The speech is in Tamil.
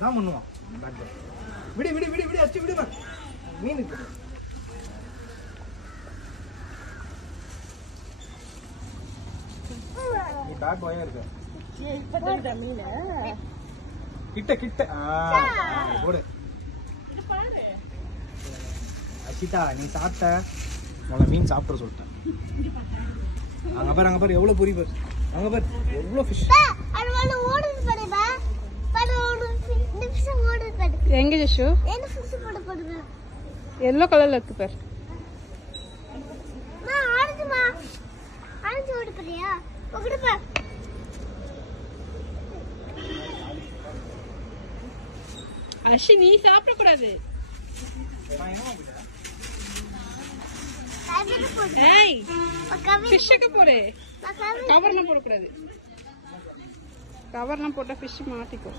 தான் பண்ணுவான். விடு விடு விடு விடு அடிச்சு விடுமா மீனுக்கு. நீ பேட் பாயா இருக்க. இப்ப மீன் கிட்ட கிட்ட போடு. அஷிதா நீ சாப்பிட்ட உங்களை மீன் சாப்பிட சொல்லிட்டேன். அங்க பாரு எவ்வளவு பொரி பாரு. அங்க பாரு எவ்வளவு ஃபிஷ். எங்க ஜஷு எல்லோ கலர்ல இருக்கு பாரு. அஷி நீ சாப்பிட கூடாது. ஏய் ஃபிஷ்க்கு போடு. கவர்லாம் போட கூடாது. கவர்லாம் போட்டா ஃபிஷ் மாட்டிக்கும்.